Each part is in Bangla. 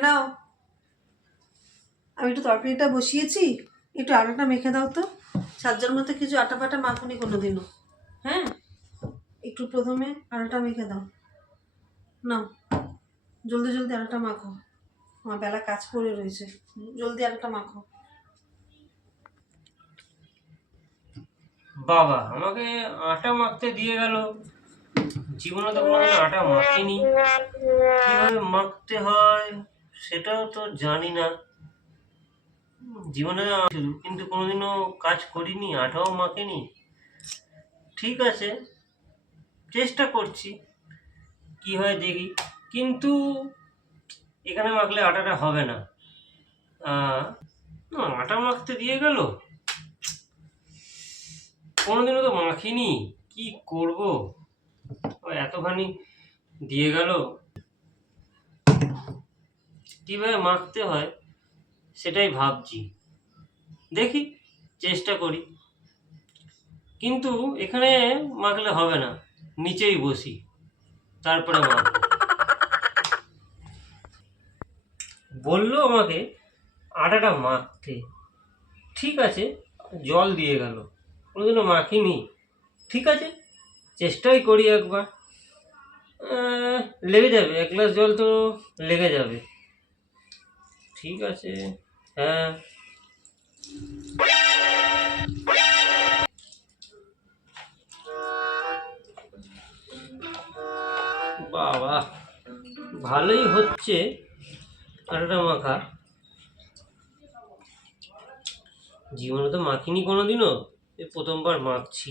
নাও। আমি একটু তরকারিটা বসিয়েছি, একটু আটাটা মেখে দাও তো। সাজ্জার মধ্যে কিছু আটা ফাটা মাখুনি কোনো দিনও হ্যাঁ? একটু প্রথমে আটাটা মেখে দাও। নাও। জলদি জলদি আটাটা মাখো। আমার বেলা কাজ পড়ে রয়েছে। জলদি আটাটা মাখো। বাবা, আমাকে আটা মাখতে দিয়ে গেল। জীবনে তো কোনোদিন আটা মাখিনি। কীভাবে মাখতে হয়? সেটাও তো জানি না। জীবনে কিন্তু কোনোদিনও কাজ করিনি আটাও মাখিনি। ঠিক আছে চেষ্টা করছি কি হয় দেখি। কিন্তু এখানে মাখলে আটাটা হবে না। না, আটা মাখতে দিয়ে গেল। কোনোদিনও তো মাখিনি কি করব? এতখানি দিয়ে গেল। কীভাবে মাখতে হয় সেটাই ভাবছি। দেখি, চেষ্টা করি। কিন্তু এখানে মাখলে হবে না, নিচেই বসি, তারপরে মাখবো। বলল আমাকে আটাটা মাখতে। ঠিক আছে, জল দিয়ে গেল। কোনোদিনও মাখিনি। ঠিক আছে, চেষ্টাই করি একবার। লেগে যাবে, এক গ্লাস জল তো লেগে যাবে। ঠিক আছে হ্যাঁ। বাবা, ভালোই হচ্ছে আটাটা মাখা। জীবনে তো মাখিনি কোনোদিনও এই প্রথমবার মাখছি।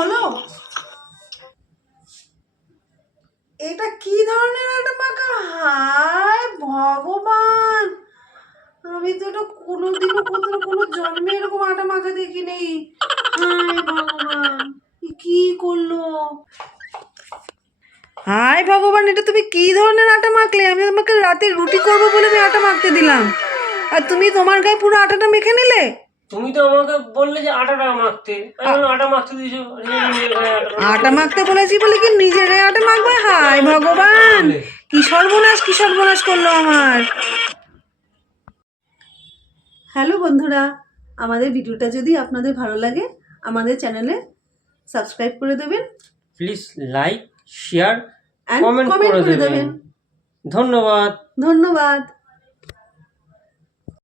হলো এটা কি ধরনের একটা মাখা হায় ভগবান! আমি তো এটা কোনোদিনও কোথাও কোনো জন্মে এরকম আটা মাখা দেখি নেই ভগবান কি করল? হায় ভগবান, এটা তুমি কি ধরনের আটা মাখলে? আমি তোমাকে রাতে রুটি করব বলে আমি আটা মাখতে দিলাম। আর তুমি তোমার গায়ে পুরো আটাটা মেখে নিলে? তুমি তো আমাকে বললে যে আটাটা মাখতে। আমি আটা মাখতে গায়ে আটা মাখতে। বলেছি বলে কি নিজের গায়ে আটা মাখবে? হায় ভগবান! কি সর্বনাশ কি সর্বনাশ করল আমার। হ্যালো বন্ধুরা আমাদের ভিডিওটা যদি আপনাদের ভালো লাগে আমাদের চ্যানেলে সাবস্ক্রাইব করে দেবেন। প্লিজ লাইক শেয়ার কমেন্ট করে দেবেন। ধন্যবাদ। ধন্যবাদ।